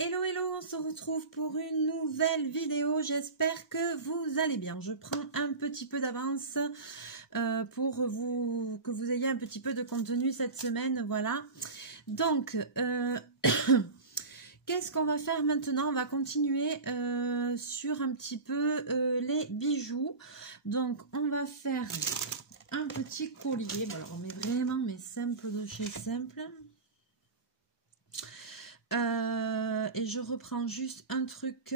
Hello, hello, on se retrouve pour une nouvelle vidéo. J'espère que vous allez bien. Je prends un petit peu d'avance pour que vous ayez un petit peu de contenu cette semaine. Voilà. Donc, qu'est-ce qu'on va faire maintenant? On va continuer sur un petit peu les bijoux. Donc, on va faire un petit collier. Bon, alors, on met vraiment mes simples de chez Simple. Et je reprends juste un truc.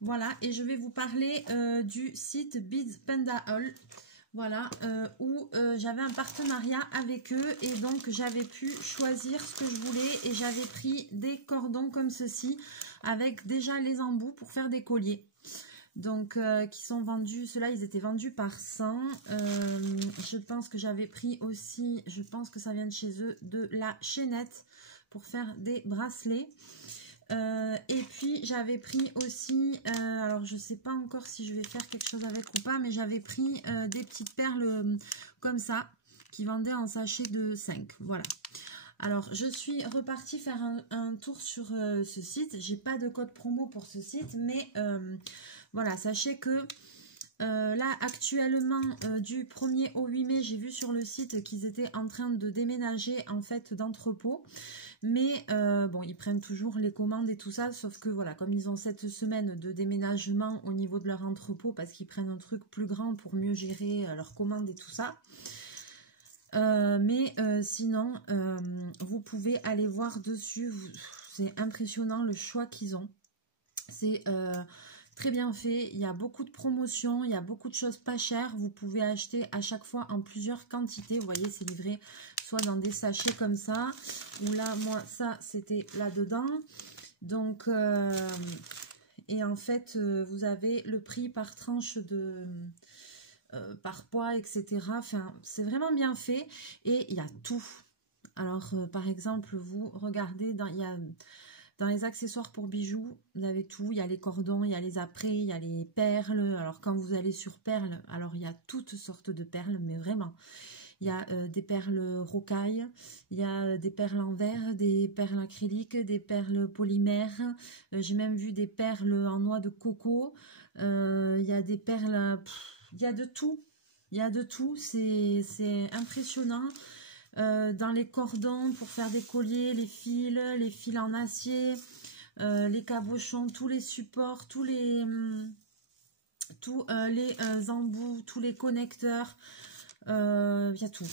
Voilà, et je vais vous parler du site Beads Panda Haul. Voilà, où j'avais un partenariat avec eux et donc j'avais pu choisir ce que je voulais et j'avais pris des cordons comme ceci avec déjà les embouts pour faire des colliers. Donc, qui sont vendus, ceux-là, ils étaient vendus par 100. Je pense que j'avais pris aussi, je pense que ça vient de chez eux, de la chaînette pour faire des bracelets. Et puis, j'avais pris aussi, alors je ne sais pas encore si je vais faire quelque chose avec ou pas, mais j'avais pris des petites perles comme ça, qui vendaient en sachet de 5. Voilà. Alors, je suis repartie faire un tour sur ce site. J'ai pas de code promo pour ce site, mais voilà, sachez que là, actuellement, du 1er au 8 mai, j'ai vu sur le site qu'ils étaient en train de déménager, en fait, d'entrepôt. Mais bon, ils prennent toujours les commandes et tout ça, sauf que voilà, comme ils ont cette semaine de déménagement au niveau de leur entrepôt, parce qu'ils prennent un truc plus grand pour mieux gérer leurs commandes et tout ça. Sinon, vous pouvez aller voir dessus. C'est impressionnant le choix qu'ils ont. C'est très bien fait. Il y a beaucoup de promotions, il y a beaucoup de choses pas chères. Vous pouvez acheter à chaque fois en plusieurs quantités. Vous voyez, c'est livré soit dans des sachets comme ça, ou là, moi, ça, c'était là-dedans. Donc, et en fait, vous avez le prix par tranche de... par poids, etc. Enfin, c'est vraiment bien fait et il y a tout. Alors, par exemple, vous regardez, dans les accessoires pour bijoux, vous avez tout. Il y a les cordons, il y a les apprêts, il y a les perles. Alors, quand vous allez sur perles, alors il y a toutes sortes de perles, mais vraiment. Il y a des perles rocailles, il y a des perles en verre, des perles acryliques, des perles polymères. J'ai même vu des perles en noix de coco. Il y a des perles... il y a de tout. Il y a de tout. C'est impressionnant. Dans les cordons pour faire des colliers, les fils en acier, les cabochons, tous les supports, tous les embouts, tous les connecteurs. Il y a tout.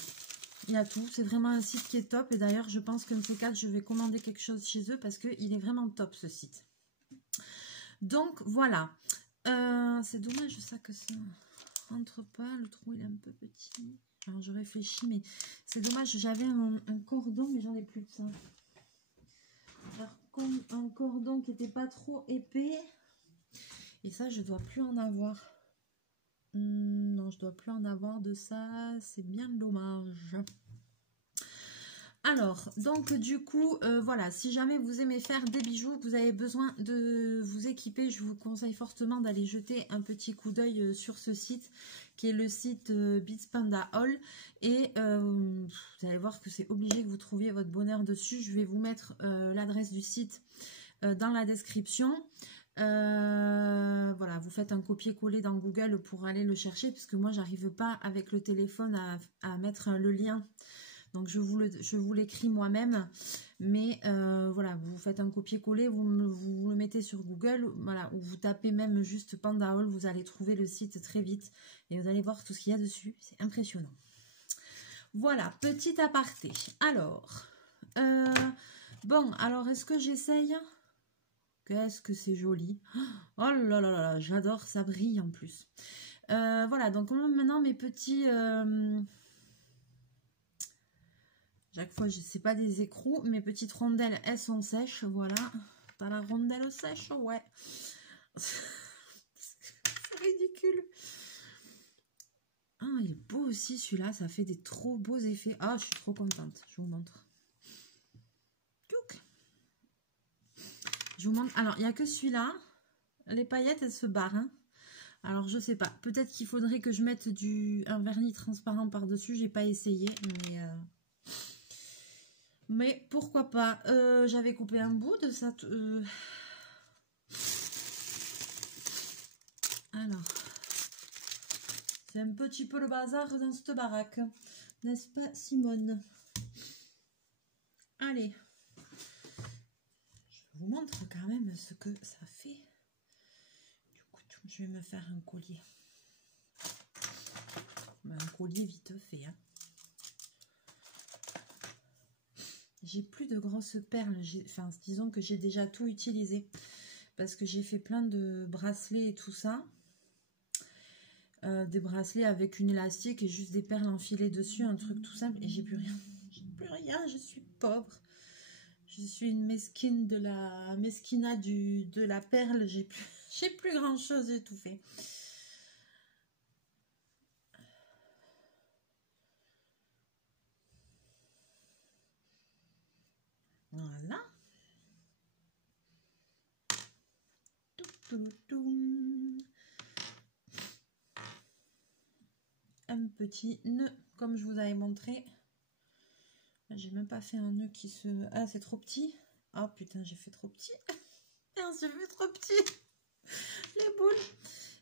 Il y a tout. C'est vraiment un site qui est top. Et d'ailleurs, je pense qu'un de ces quatre, je vais commander quelque chose chez eux parce qu'il est vraiment top, ce site. Donc, voilà. C'est dommage, ça, que ça rentre pas. Le trou, il est un peu petit. Alors, je réfléchis, mais c'est dommage. J'avais un cordon, mais j'en ai plus de ça. Alors, comme un cordon qui n'était pas trop épais. Et ça, je dois plus en avoir. Non, je dois plus en avoir de ça. C'est bien dommage. Alors, donc du coup, voilà, si jamais vous aimez faire des bijoux, que vous avez besoin de vous équiper, je vous conseille fortement d'aller jeter un petit coup d'œil sur ce site, qui est le site Beads Panda Haul. Et vous allez voir que c'est obligé que vous trouviez votre bonheur dessus. Je vais vous mettre l'adresse du site dans la description. Voilà, vous faites un copier-coller dans Google pour aller le chercher, puisque moi, j'arrive pas avec le téléphone à mettre le lien. Donc, je vous l'écris moi-même. Mais voilà, vous faites un copier-coller, vous le mettez sur Google. Voilà, ou vous tapez même juste Panda Haul, vous allez trouver le site très vite. Et vous allez voir tout ce qu'il y a dessus. C'est impressionnant. Voilà, petit aparté. Alors, bon, alors est-ce que j'essaye? Qu'est-ce que c'est joli. Oh là là là, j'adore, ça brille en plus. Voilà, donc maintenant mes petits... Chaque fois, je sais pas des écrous. Mes petites rondelles, elles sont sèches. Voilà. T'as la rondelle sèche? Ouais. C'est ridicule. Ah, il est beau aussi celui-là. Ça fait des trop beaux effets. Ah, je suis trop contente. Je vous montre. Je vous montre. Alors, il n'y a que celui-là. Les paillettes, elles se barrent. Hein. Alors, je sais pas. Peut-être qu'il faudrait que je mette un vernis transparent par-dessus. J'ai pas essayé. Mais... Mais pourquoi pas. J'avais coupé un bout de ça. Alors, c'est un petit peu le bazar dans cette baraque. N'est-ce pas, Simone? Allez. Je vous montre quand même ce que ça fait. Du coup, je vais me faire un collier. Un collier vite fait. Hein. J'ai plus de grosses perles. Enfin, disons que j'ai déjà tout utilisé. Parce que j'ai fait plein de bracelets et tout ça. Des bracelets avec une élastique et juste des perles enfilées dessus. Un truc tout simple. Et j'ai plus rien. J'ai plus rien. Je suis pauvre. Je suis une mesquine de la mesquina de la perle. J'ai plus grand chose. J'ai tout fait. Voilà. Un petit nœud comme je vous avais montré. J'ai même pas fait un nœud qui se... Ah, c'est trop petit. Oh putain, j'ai fait trop petit. Merde, j'ai fait trop petit. Les boules.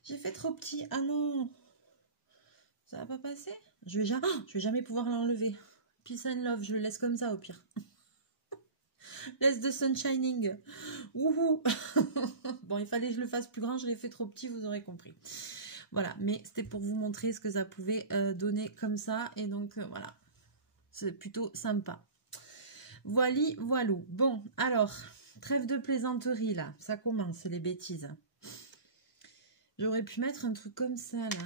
J'ai fait trop petit. Ah non. Ça va pas passer. Je vais jamais pouvoir l'enlever. Peace and love, je le laisse comme ça au pire. Laisse de sunshining. Wouhou. Bon, il fallait que je le fasse plus grand. Je l'ai fait trop petit, vous aurez compris. Voilà, mais c'était pour vous montrer ce que ça pouvait donner comme ça. Et donc, voilà. C'est plutôt sympa. Voili, voilou. Bon, alors, trêve de plaisanterie, là. Ça commence, les bêtises. J'aurais pu mettre un truc comme ça, là.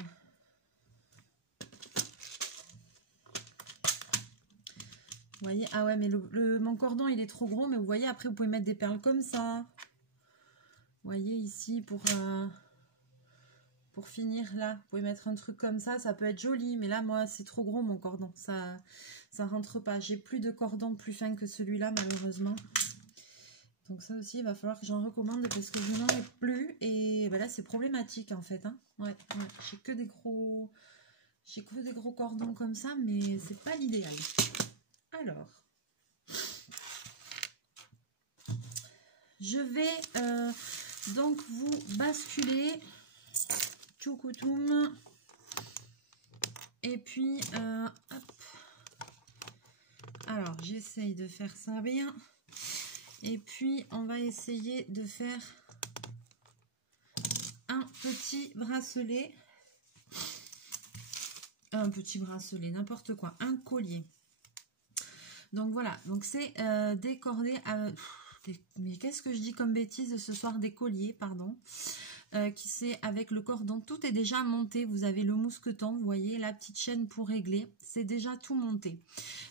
Vous voyez? Ah ouais, mais mon cordon, il est trop gros. Mais vous voyez, après, vous pouvez mettre des perles comme ça. Vous voyez, ici, pour finir, là. Vous pouvez mettre un truc comme ça. Ça peut être joli. Mais là, moi, c'est trop gros, mon cordon. Ça rentre pas. J'ai plus de cordon plus fin que celui-là, malheureusement. Donc ça aussi, il va falloir que j'en recommande parce que je n'en ai plus. Et ben là, c'est problématique, en fait. Hein. Ouais. J'ai que des gros... J'ai que des gros cordons comme ça, mais c'est pas l'idéal. Alors, je vais donc vous basculer tchoukoutoum. Et puis, hop. Alors, j'essaye de faire ça bien. Et puis, on va essayer de faire un petit bracelet. Un petit bracelet, n'importe quoi. Un collier. Donc voilà, donc c'est des cordées, mais qu'est-ce que je dis comme bêtise ce soir, des colliers, pardon, qui c'est avec le cordon, tout est déjà monté, vous avez le mousqueton, vous voyez, la petite chaîne pour régler, c'est déjà tout monté.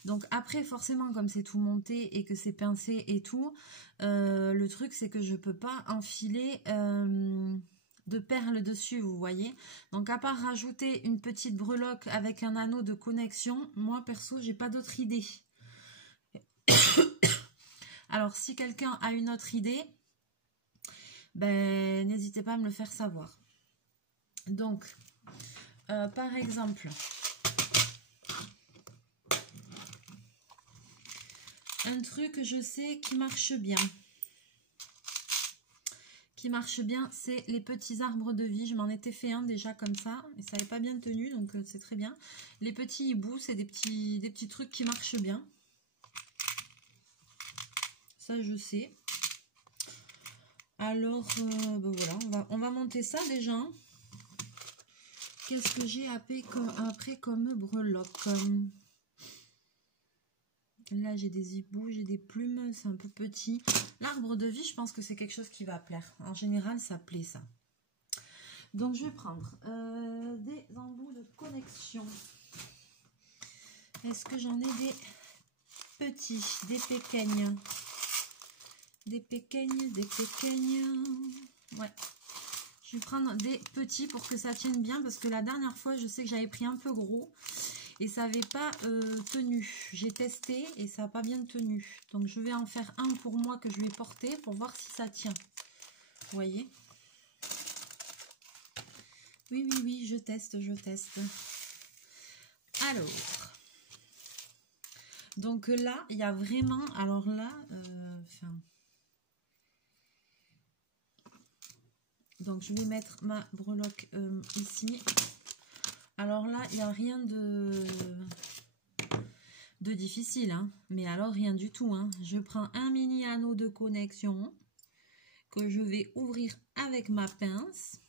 Donc après, forcément, comme c'est tout monté et que c'est pincé et tout, le truc c'est que je peux pas enfiler... de perles dessus, vous voyez. Donc à part rajouter une petite breloque avec un anneau de connexion, moi perso j'ai pas d'autre idée. Alors si quelqu'un a une autre idée, ben n'hésitez pas à me le faire savoir. Donc par exemple, un truc je sais qui marche bien. C'est les petits arbres de vie. Je m'en étais fait un déjà comme ça et ça n'avait pas bien tenu, donc c'est très bien. Les petits hiboux, c'est des petits trucs qui marchent bien. Ça, je sais. Alors, ben voilà, on va monter ça déjà. Qu'est-ce que j'ai après comme breloque? Là, j'ai des hiboux, j'ai des plumes, c'est un peu petit. L'arbre de vie, je pense que c'est quelque chose qui va plaire. En général, ça plaît, ça. Donc, je vais prendre des embouts de connexion. Est-ce que j'en ai des petits, des péquegnes? Des péquegnes. Ouais. Je vais prendre des petits pour que ça tienne bien parce que la dernière fois, je sais que j'avais pris un peu gros. Et ça n'avait pas tenu. J'ai testé et ça n'a pas bien tenu. Donc je vais en faire un pour moi que je vais porter pour voir si ça tient. Vous voyez? Oui, je teste. Alors, Donc là, il y a vraiment... Alors là, donc je vais mettre ma breloque ici. Alors là, il n'y a rien de difficile, hein. Mais alors rien du tout, hein. Je prends un mini anneau de connexion que je vais ouvrir avec ma pince.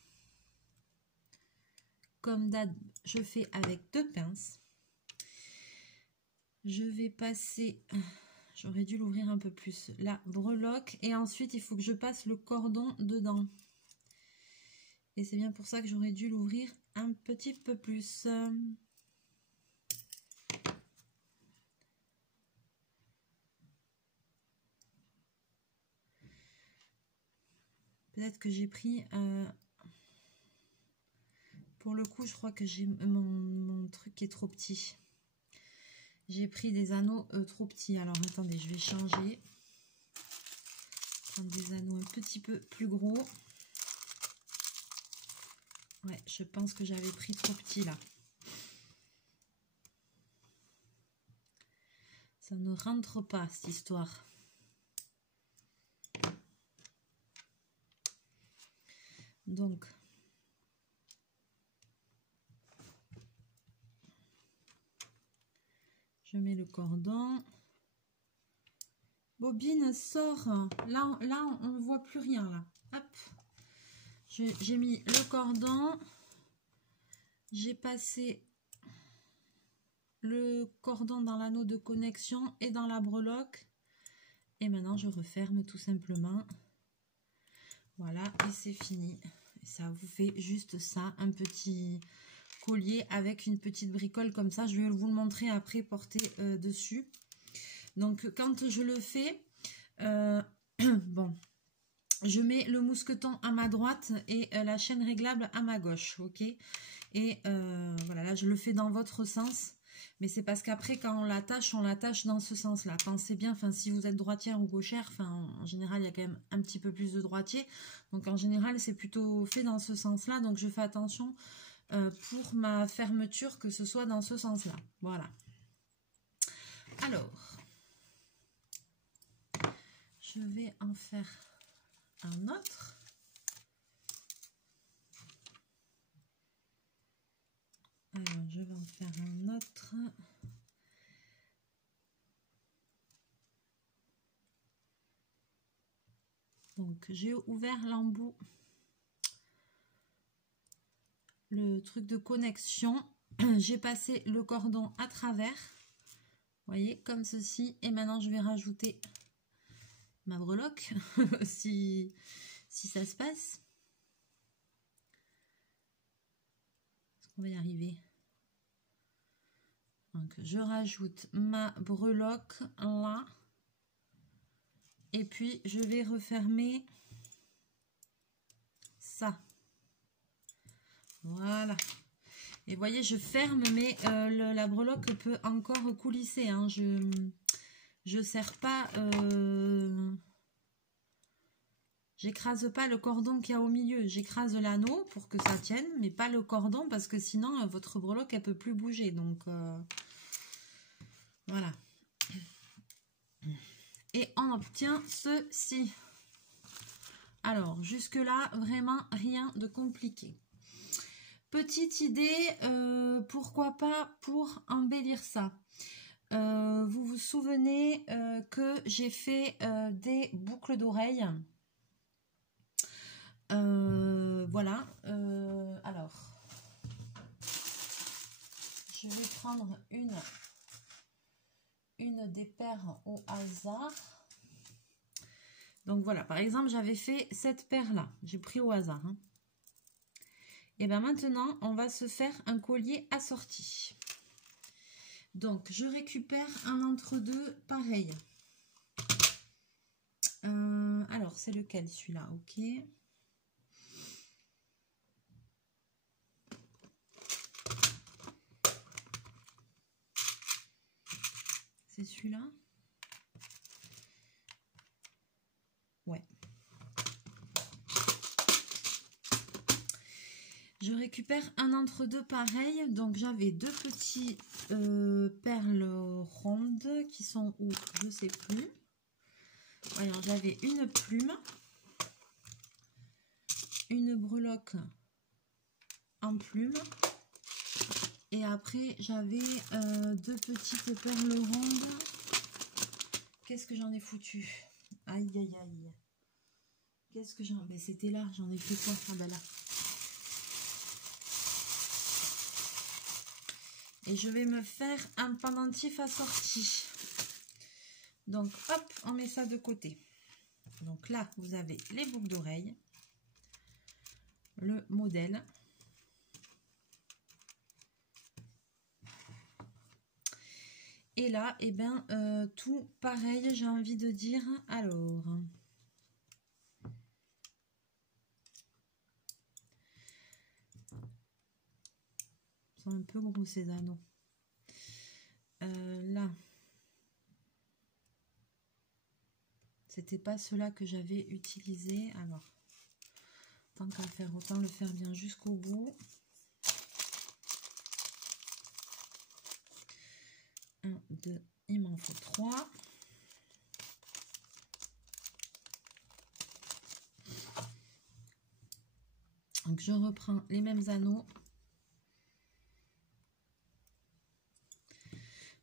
Comme d'hab, je fais avec 2 pinces. Je vais passer, j'aurais dû l'ouvrir un peu plus, la breloque. Et ensuite, il faut que je passe le cordon dedans. Et c'est bien pour ça que j'aurais dû l'ouvrir un petit peu plus. Peut-être que j'ai pris... pour le coup, je crois que j'ai mon truc qui est trop petit. J'ai pris des anneaux trop petits. Alors, attendez, je vais changer. Prendre des anneaux un petit peu plus gros. Ouais, je pense que j'avais pris trop petit là. Ça ne rentre pas, cette histoire. Donc, je mets le cordon. Bobine sort. Là on ne voit plus rien là. Hop. J'ai mis le cordon. J'ai passé le cordon dans l'anneau de connexion et dans la breloque. Et maintenant, je referme tout simplement. Voilà, et c'est fini. Et ça vous fait juste ça, un petit collier avec une petite bricole comme ça. Je vais vous le montrer après porté dessus. Donc, quand je le fais, bon, je mets le mousqueton à ma droite et la chaîne réglable à ma gauche, ok? Et voilà, là, je le fais dans votre sens. Mais c'est parce qu'après, quand on l'attache dans ce sens-là. Pensez bien, enfin, si vous êtes droitière ou gauchère, enfin, en général, il y a quand même un petit peu plus de droitier. Donc, en général, c'est plutôt fait dans ce sens-là. Donc, je fais attention pour ma fermeture que ce soit dans ce sens-là. Voilà. Alors, je vais en faire un autre. Alors, je vais en faire un autre. Donc, j'ai ouvert l'embout, le truc de connexion. J'ai passé le cordon à travers. Vous voyez, comme ceci. Et maintenant, je vais rajouter ma breloque, si ça se passe. Est-ce qu'on va y arriver? Donc, je rajoute ma breloque là. Et puis, je vais refermer ça. Voilà. Et vous voyez, je ferme, mais la breloque peut encore coulisser. Hein. Je serre pas... j'écrase pas le cordon qu'il y a au milieu. J'écrase l'anneau pour que ça tienne, mais pas le cordon parce que sinon, votre breloque, elle peut plus bouger. Donc, voilà. Et on obtient ceci. Alors, jusque-là, vraiment rien de compliqué. Petite idée, pourquoi pas pour embellir ça. Vous vous souvenez que j'ai fait des boucles d'oreilles. Voilà. Alors, je vais prendre une des paires au hasard. Donc voilà, par exemple, j'avais fait cette paire-là. J'ai pris au hasard. Hein. Et bien maintenant, on va se faire un collier assorti. Donc, je récupère un entre-deux pareil. Alors, c'est lequel celui-là? Ok. C'est celui-là? Ouais. Je récupère un entre-deux pareil. Donc j'avais deux petits perles rondes qui sont où? Je sais plus. Voyons, j'avais une plume, une breloque en plume. Et après j'avais deux petites perles rondes. Qu'est-ce que j'en ai foutu? Aïe aïe aïe. Qu'est-ce que j'en... Mais c'était là, j'en ai fait quoi? Ah ben là. Et je vais me faire un pendentif assorti. Donc hop, on met ça de côté. Donc là, vous avez les boucles d'oreilles, le modèle. Et là, eh bien, tout pareil, j'ai envie de dire. Alors, ils sont un peu gros ces anneaux. Là, c'était pas ceux-là que j'avais utilisé. Alors, tant qu'à faire, autant le faire bien jusqu'au bout. 1, 2, il m'en faut 3. Donc je reprends les mêmes anneaux.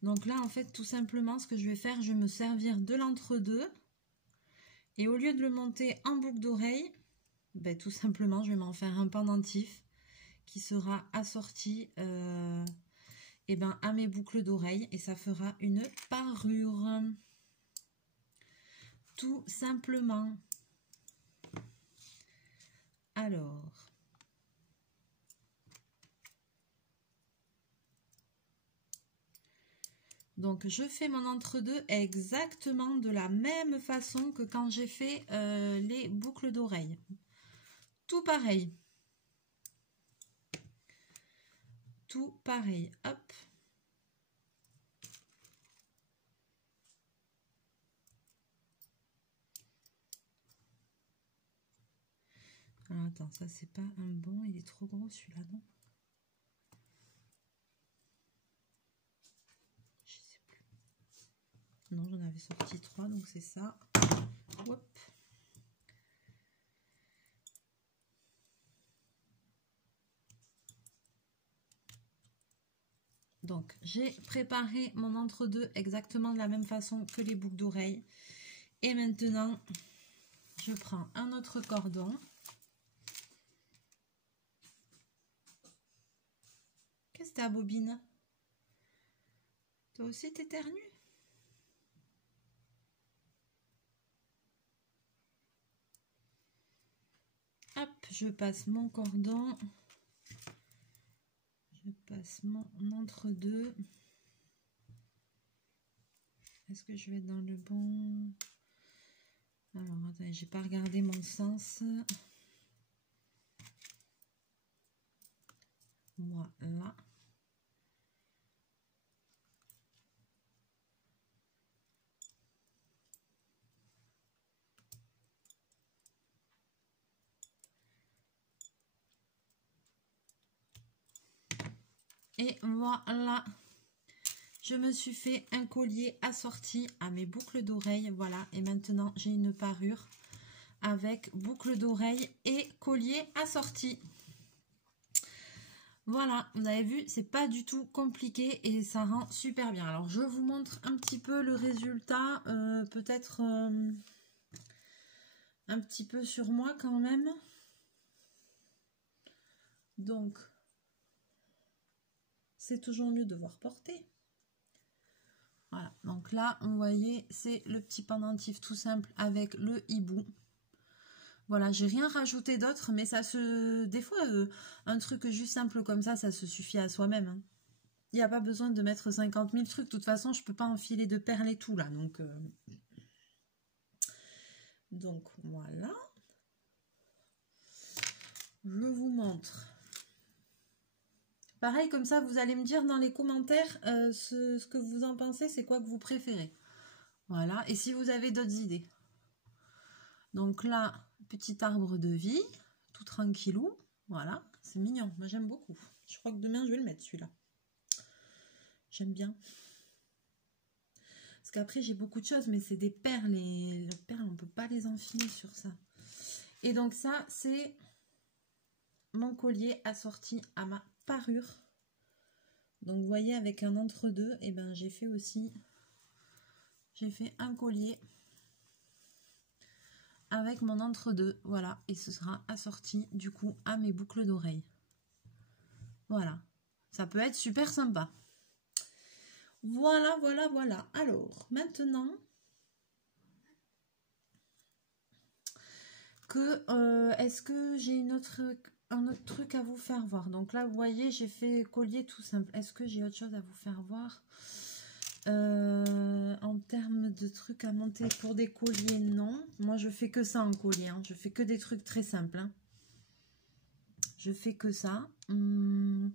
Donc là, en fait, tout simplement, ce que je vais faire, je vais me servir de l'entre-deux. Et au lieu de le monter en boucle d'oreille, ben, tout simplement, je vais m'en faire un pendentif qui sera assorti eh ben, à mes boucles d'oreilles. Et ça fera une parure. Tout simplement. Alors... Donc, je fais mon entre-deux exactement de la même façon que quand j'ai fait les boucles d'oreilles. Tout pareil. Tout pareil. Hop. Alors, attends, ça, c'est pas un bon. Il est trop gros, celui-là, non? Je sais plus. Non, j'en avais sorti 3, donc c'est ça. Hop. Donc, j'ai préparé mon entre-deux exactement de la même façon que les boucles d'oreilles. Et maintenant, je prends un autre cordon. Qu'est-ce que t'as, bobine? Toi aussi, t'éternues? Hop, je passe mon cordon. Je passe mon entre-deux. Est-ce que je vais être dans le bon? Alors, attendez, j'ai pas regardé mon sens. Voilà. Et voilà. Je me suis fait un collier assorti à mes boucles d'oreilles. Voilà. Et maintenant, j'ai une parure avec boucles d'oreilles et collier assorti. Voilà, vous avez vu, c'est pas du tout compliqué et ça rend super bien. Alors, je vous montre un petit peu le résultat, peut-être un petit peu sur moi quand même. Donc, c'est toujours mieux de voir porter. Voilà, donc là, vous voyez, c'est le petit pendentif tout simple avec le hibou. Voilà, j'ai rien rajouté d'autre, mais ça se... Des fois, un truc juste simple comme ça se suffit à soi-même. Hein. Il n'y a pas besoin de mettre 50 000 trucs. De toute façon, je ne peux pas enfiler de perles et tout, là. Donc voilà. Je vous montre. Pareil, comme ça, vous allez me dire dans les commentaires ce que vous en pensez, c'est quoi que vous préférez. Voilà, et si vous avez d'autres idées. Donc là, petit arbre de vie, tout tranquillou. Voilà, c'est mignon. Moi, j'aime beaucoup. Je crois que demain, je vais le mettre, celui-là. J'aime bien. Parce qu'après, j'ai beaucoup de choses, mais c'est des perles. Et les perles, on ne peut pas les enfiler sur ça. Et donc, ça, c'est mon collier assorti à ma parure. Donc, vous voyez, avec un entre-deux, et ben, j'ai fait aussi... J'ai fait un collier avec mon entre-deux. Voilà. Et ce sera assorti, du coup, à mes boucles d'oreilles. Voilà. Ça peut être super sympa. Voilà, voilà, voilà. Alors, maintenant que est-ce que j'ai un autre truc à vous faire voir? Donc là, vous voyez, j'ai fait collier tout simple. Est-ce que j'ai autre chose à vous faire voir? En termes de trucs à monter pour des colliers, non. Moi, je fais que ça en collier. Hein. Je fais que des trucs très simples. Hein. Je fais que ça. Il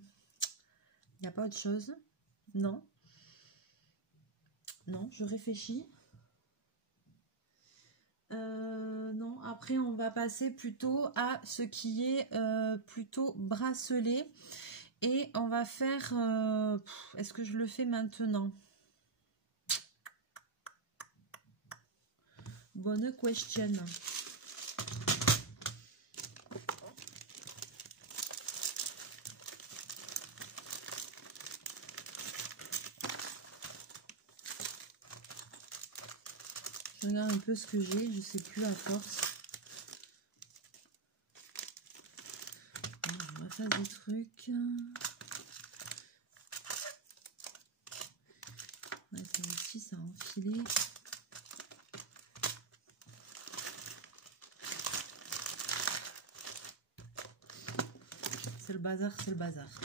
n'y a pas autre chose? Non. Non, je réfléchis. Non, après on va passer plutôt à ce qui est plutôt bracelet. Et on va faire... est-ce que je le fais maintenant? Bonne question. Je regarde un peu ce que j'ai, je sais plus à force. On va faire des trucs. Ouais, ça aussi, ça a enfilé. C'est le bazar, c'est le bazar.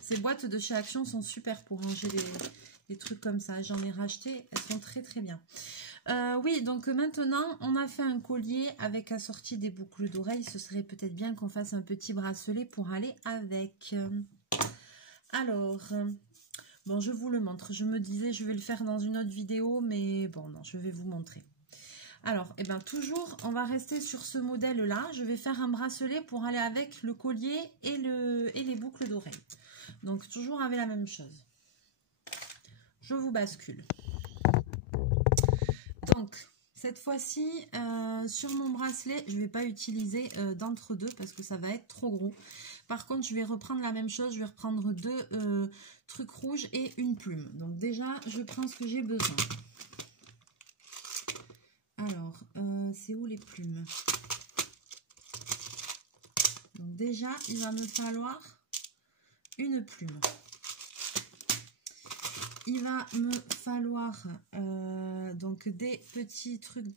Ces boîtes de chez Action sont super pour ranger des trucs comme ça. J'en ai racheté, elles sont très très bien. Oui, donc maintenant, on a fait un collier avec assorti des boucles d'oreilles. Ce serait peut-être bien qu'on fasse un petit bracelet pour aller avec. Alors, bon, je vous le montre. Je me disais, je vais le faire dans une autre vidéo, mais bon, non, je vais vous montrer. Alors, eh bien, toujours, on va rester sur ce modèle-là. Je vais faire un bracelet pour aller avec le collier et les boucles d'oreilles. Donc, toujours avec la même chose. Je vous bascule. Donc, cette fois-ci, sur mon bracelet, je ne vais pas utiliser d'entre-deux parce que ça va être trop gros. Par contre, je vais reprendre la même chose. Je vais reprendre deux trucs rouges et une plume. Donc déjà, je prends ce que j'ai besoin. Alors, c'est où les plumes? Donc déjà, il va me falloir une plume. Il va me falloir donc des petits trucs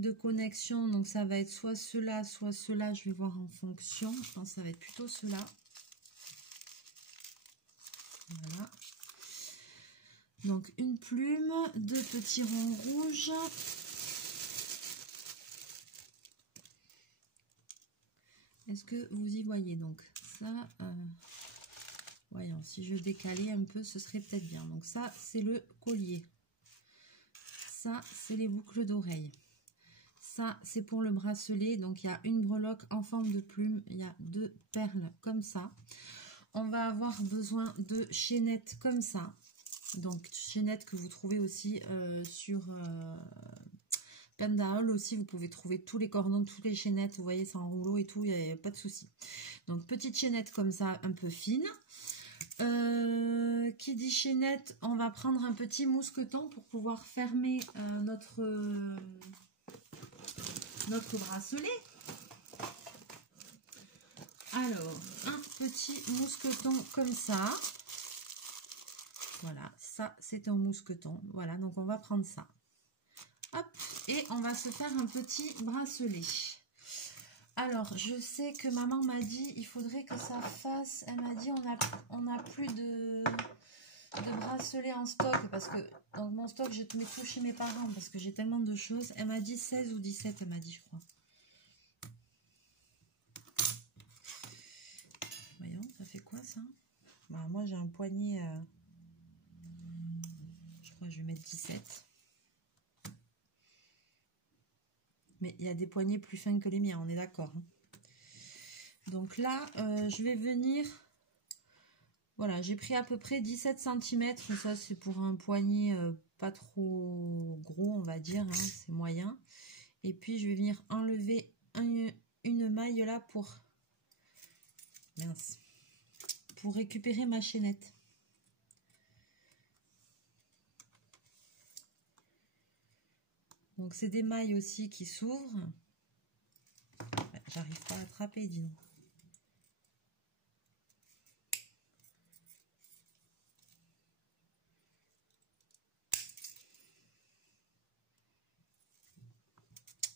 de connexion. Donc ça va être soit cela, soit cela. Je vais voir en fonction. Je pense que ça va être plutôt cela. Voilà. Donc une plume, deux petits ronds rouges. Est-ce que vous y voyez? Donc ça, voyons, si je décalais un peu, ce serait peut-être bien. Donc ça, c'est le collier. Ça, c'est les boucles d'oreilles. Ça, c'est pour le bracelet. Donc, il y a une breloque en forme de plume. Il y a deux perles comme ça. On va avoir besoin de chaînettes comme ça. Donc, chaînettes que vous trouvez aussi sur Panda Haul aussi. Vous pouvez trouver tous les cordons, toutes les chaînettes. Vous voyez, c'est en rouleau et tout. Il n'y a pas de souci. Donc, petite chaînette comme ça, un peu fine. Qui dit chaînette, on va prendre un petit mousqueton pour pouvoir fermer notre bracelet. Alors, un petit mousqueton comme ça. Voilà, ça c'est un mousqueton. Voilà, donc on va prendre ça. Hop, et on va se faire un petit bracelet. Alors, je sais que maman m'a dit, il faudrait que ça fasse... Elle m'a dit, on n'a plus de bracelets en stock. Parce que, dans mon stock, je mets tout chez mes parents. Parce que j'ai tellement de choses. Elle m'a dit 16 ou 17, elle m'a dit, je crois. Voyons, ça fait quoi, ça? Bah, moi, j'ai un poignet... je crois que je vais mettre 17. Mais il y a des poignets plus fins que les miens, on est d'accord. Hein. Donc là, je vais venir... Voilà, j'ai pris à peu près 17 cm. Ça, c'est pour un poignet pas trop gros, on va dire. Hein, c'est moyen. Et puis, je vais venir enlever une maille là pour... Mince. Pour récupérer ma chaînette. Donc, c'est des mailles aussi qui s'ouvrent. J'arrive pas à attraper, dis donc.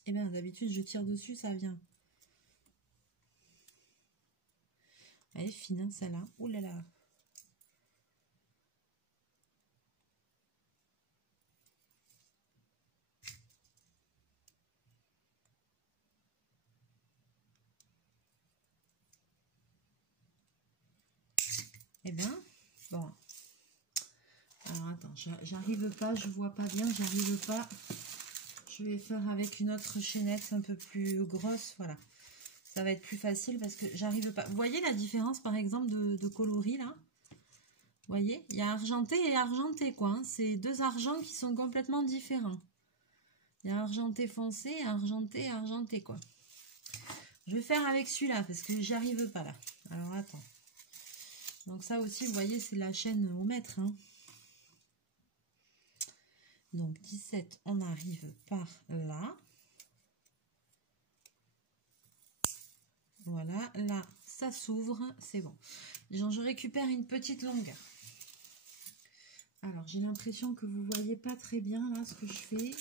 Eh bien, d'habitude, je tire dessus, ça vient. Elle est fine, hein, celle-là. Ouh là là. Eh bien, bon. Alors, attends, j'arrive pas, je vois pas bien, j'arrive pas. Je vais faire avec une autre chaînette un peu plus grosse, voilà. Ça va être plus facile parce que j'arrive pas. Vous voyez la différence, par exemple, de coloris, là? Vous voyez? Il y a argenté et argenté, quoi. Hein. C'est deux argents qui sont complètement différents. Il y a argenté foncé et argenté, quoi. Je vais faire avec celui-là parce que j'y arrive pas, là. Alors, attends. Donc ça aussi, vous voyez, c'est la chaîne au mètre. Hein. Donc 17, on arrive par là. Voilà, là, ça s'ouvre, c'est bon. Je récupère une petite longueur. Alors, j'ai l'impression que vous ne voyez pas très bien là ce que je fais.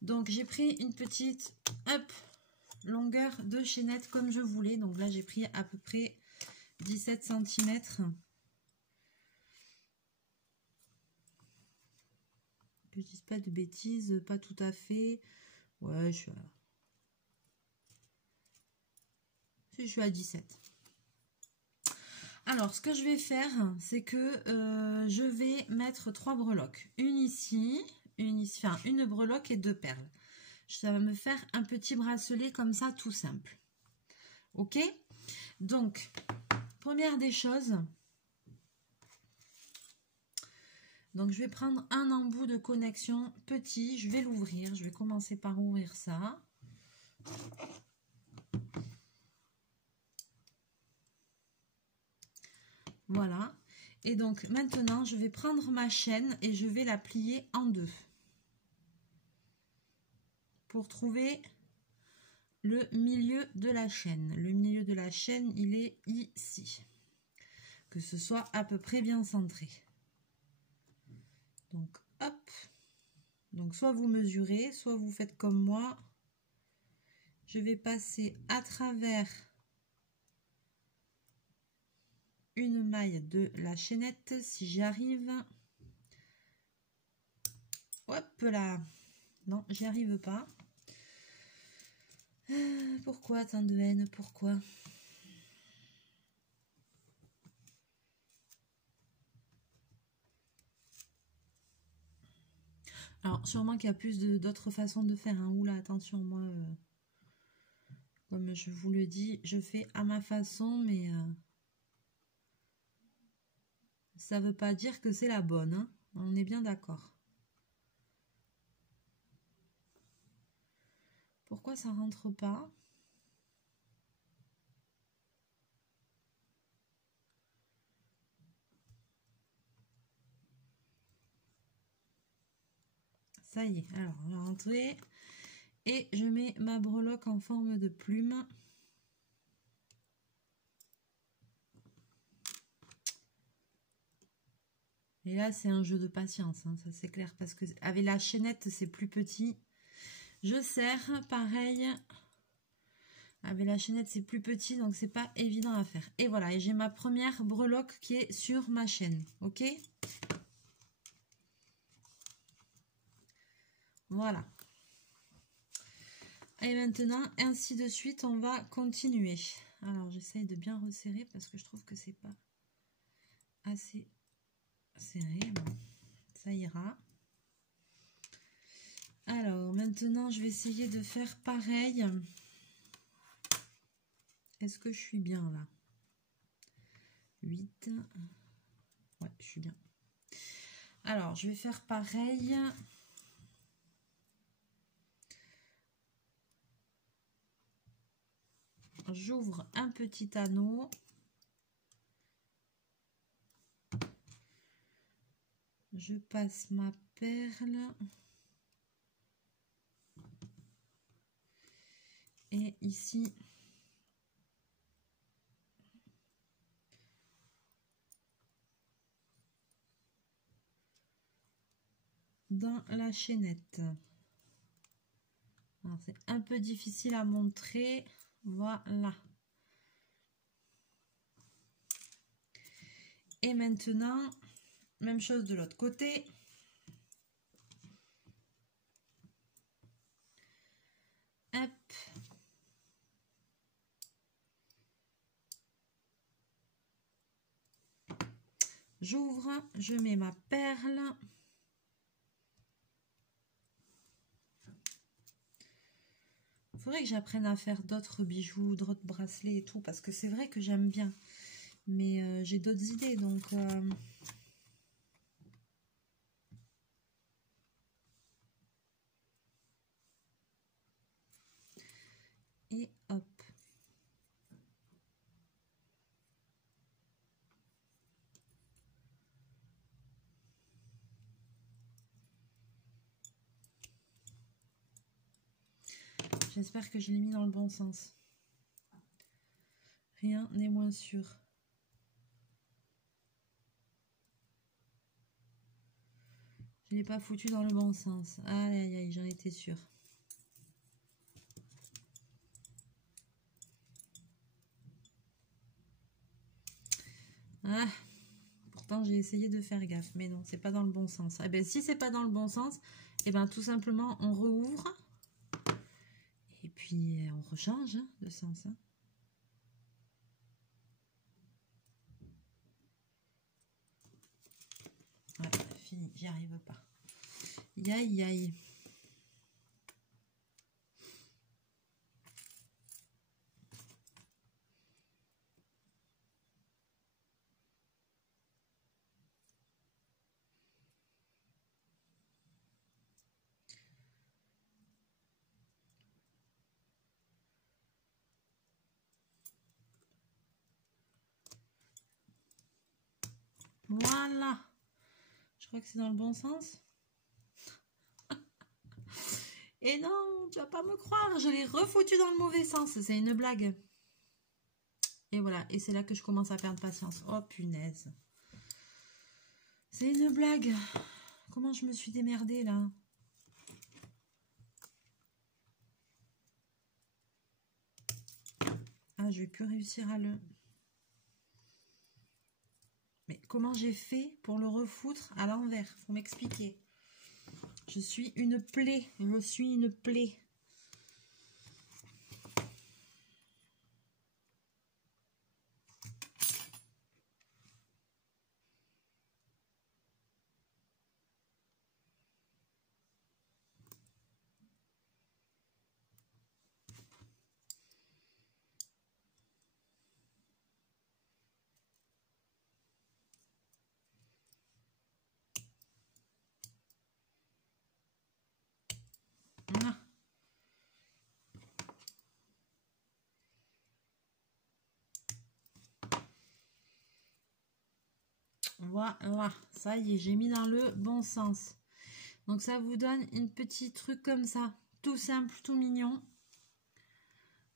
Donc, j'ai pris une petite longueur de chaînette comme je voulais. Donc là, j'ai pris à peu près 17 cm. Que je dise pas de bêtises, pas tout à fait. Ouais, je suis à 17. Alors, ce que je vais faire, c'est que je vais mettre 3 breloques. Une ici, enfin une breloque et 2 perles. Ça va me faire un petit bracelet comme ça, tout simple. Ok? Donc, première des choses, donc je vais prendre un embout de connexion petit, je vais l'ouvrir. Je vais commencer par ouvrir ça. Voilà. Et donc maintenant, je vais prendre ma chaîne et je vais la plier en deux. Pour trouver le milieu de la chaîne. Le milieu de la chaîne, il est ici. Que ce soit à peu près bien centré. Donc, hop. Donc, soit vous mesurez, soit vous faites comme moi. Je vais passer à travers une maille de la chaînette, si j'y arrive. Hop là. Non, j'y arrive pas. Pourquoi tant de haine? Pourquoi? Alors, sûrement qu'il y a plus d'autres façons de faire. Hein. Oula, attention, moi, comme je vous le dis, je fais à ma façon, mais ça ne veut pas dire que c'est la bonne. Hein. On est bien d'accord. Pourquoi ça rentre pas? Ça y est, alors on va rentrer et je mets ma breloque en forme de plume. Et là, c'est un jeu de patience, hein, ça c'est clair, parce que avec la chaînette, c'est plus petit. Je serre, pareil. Avec la chaînette, c'est plus petit, donc c'est pas évident à faire. Et voilà, et j'ai ma première breloque qui est sur ma chaîne, ok? Voilà. Et maintenant, ainsi de suite, on va continuer. Alors, j'essaye de bien resserrer parce que je trouve que c'est pas assez serré. Bon, ça ira. Alors, maintenant... maintenant, je vais essayer de faire pareil. Est-ce que je suis bien là? 8. Ouais, je suis bien. Alors, je vais faire pareil. J'ouvre un petit anneau. Je passe ma perle. Et ici, dans la chaînette. C'est un peu difficile à montrer. Voilà. Et maintenant, même chose de l'autre côté. Hop. J'ouvre, je mets ma perle. Il faudrait que j'apprenne à faire d'autres bijoux, d'autres bracelets et tout, parce que c'est vrai que j'aime bien. Mais j'ai d'autres idées, donc... Et hop. J'espère que je l'ai mis dans le bon sens. Rien n'est moins sûr. Je ne l'ai pas foutu dans le bon sens. Aïe, aïe, aïe, j'en étais sûre. Ah, pourtant j'ai essayé de faire gaffe, mais non, c'est pas dans le bon sens. Eh bien, si c'est pas dans le bon sens, eh ben tout simplement on rouvre et puis on rechange de sens. Voilà, fini, j'y arrive pas. Aïe, aïe. Voilà. Je crois que c'est dans le bon sens. Et non, tu vas pas me croire, je l'ai refoutu dans le mauvais sens. C'est une blague. Et voilà, et c'est là que je commence à perdre patience. Oh punaise. C'est une blague. Comment je me suis démerdée là? Ah, je vais plus réussir à le... Mais comment j'ai fait pour le refoutre à l'envers? Faut m'expliquer. Je suis une plaie. Je suis une plaie. Voilà. Voilà, ça y est, j'ai mis dans le bon sens. Donc ça vous donne une petite truc comme ça, tout simple, tout mignon.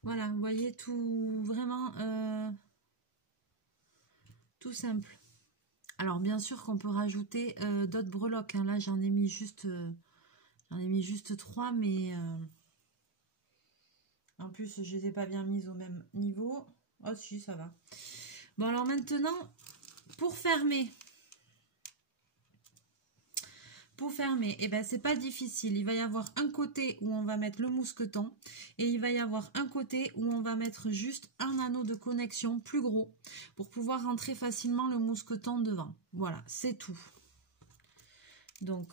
Voilà, vous voyez, tout vraiment tout simple. Alors bien sûr qu'on peut rajouter d'autres breloques. Hein. Là j'en ai mis juste 3, mais en plus je les ai pas bien mises au même niveau. Oh si, ça va. Bon alors maintenant, pour fermer, eh ben, c'est pas difficile. Il va y avoir un côté où on va mettre le mousqueton et il va y avoir un côté où on va mettre juste un anneau de connexion plus gros pour pouvoir rentrer facilement le mousqueton devant. Voilà, c'est tout. Donc,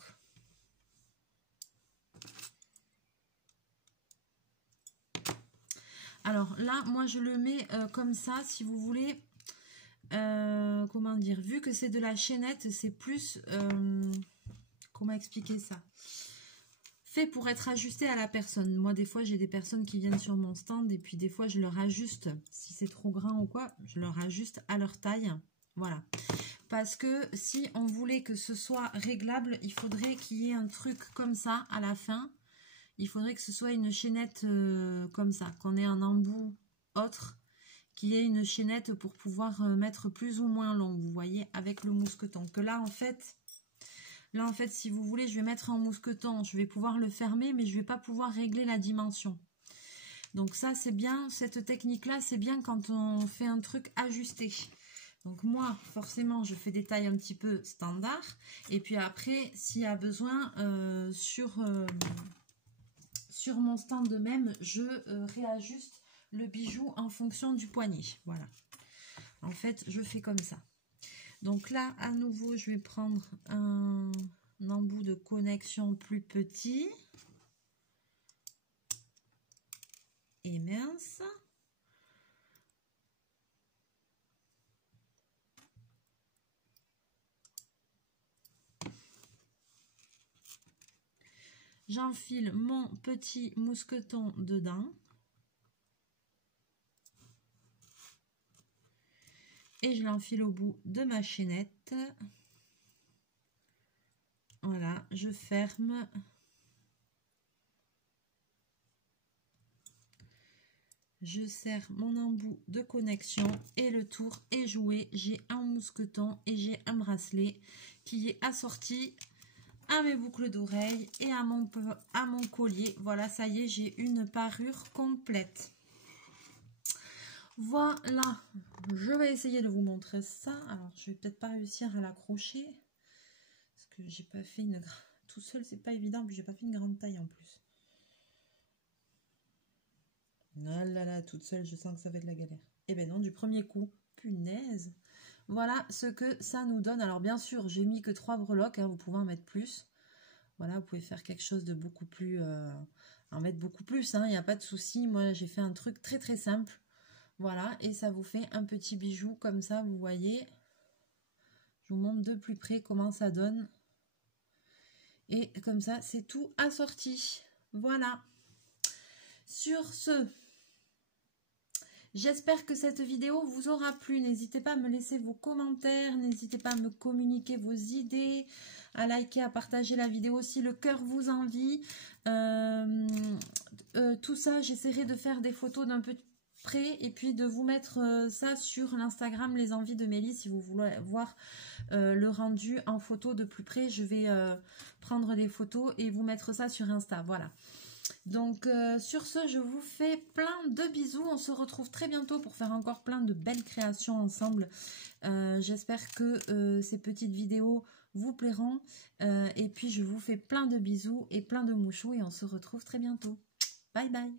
Alors là, moi je le mets comme ça, si vous voulez, comment dire, vu que c'est de la chaînette, c'est plus, comment expliquer ça, fait pour être ajusté à la personne. Moi des fois j'ai des personnes qui viennent sur mon stand et puis des fois je leur ajuste, si c'est trop grand ou quoi, je leur ajuste à leur taille, voilà. Parce que si on voulait que ce soit réglable, il faudrait qu'il y ait un truc comme ça à la fin. Il faudrait que ce soit une chaînette comme ça, qu'on ait un embout autre, qu'il y ait une chaînette pour pouvoir mettre plus ou moins long, vous voyez, avec le mousqueton. Que là, en fait, si vous voulez, je vais mettre en mousqueton, je vais pouvoir le fermer, mais je ne vais pas pouvoir régler la dimension. Donc ça, c'est bien, cette technique-là, c'est bien quand on fait un truc ajusté. Donc moi, forcément, je fais des tailles un petit peu standards. Et puis après, s'il y a besoin, sur mon stand de même, je réajuste le bijou en fonction du poignet. Voilà. En fait, je fais comme ça. Donc là, à nouveau, je vais prendre un embout de connexion plus petit. Et mince. J'enfile mon petit mousqueton dedans. Et je l'enfile au bout de ma chaînette. Voilà, je ferme. Je serre mon embout de connexion et le tour est joué. J'ai un mousqueton et j'ai un bracelet qui est assorti à mes boucles d'oreilles et à mon collier. Voilà, ça y est, j'ai une parure complète. Voilà, je vais essayer de vous montrer ça. Alors, je vais peut-être pas réussir à l'accrocher parce que j'ai pas fait une... Tout seul, c'est pas évident, puis j'ai pas fait une grande taille en plus. Ah là là, toute seule, je sens que ça va être la galère. Eh ben non, du premier coup, punaise. Voilà ce que ça nous donne. Alors bien sûr, j'ai mis que 3 breloques, hein, vous pouvez en mettre plus. Voilà, vous pouvez faire quelque chose de beaucoup plus... en mettre beaucoup plus, hein, il n'y a pas de souci. Moi, j'ai fait un truc très très simple. Voilà, et ça vous fait un petit bijou comme ça, vous voyez. Je vous montre de plus près comment ça donne. Et comme ça, c'est tout assorti. Voilà. Sur ce... J'espère que cette vidéo vous aura plu. N'hésitez pas à me laisser vos commentaires. N'hésitez pas à me communiquer vos idées. À liker, à partager la vidéo si le cœur vous envie. Tout ça, j'essaierai de faire des photos d'un peu près. Et puis de vous mettre ça sur l'Instagram Les Envies de Mélie. Si vous voulez voir le rendu en photo de plus près. Je vais prendre des photos et vous mettre ça sur Insta. Voilà. Donc sur ce, je vous fais plein de bisous. On se retrouve très bientôt pour faire encore plein de belles créations ensemble. J'espère que ces petites vidéos vous plairont. Et puis je vous fais plein de bisous et plein de mouchous et on se retrouve très bientôt. Bye bye.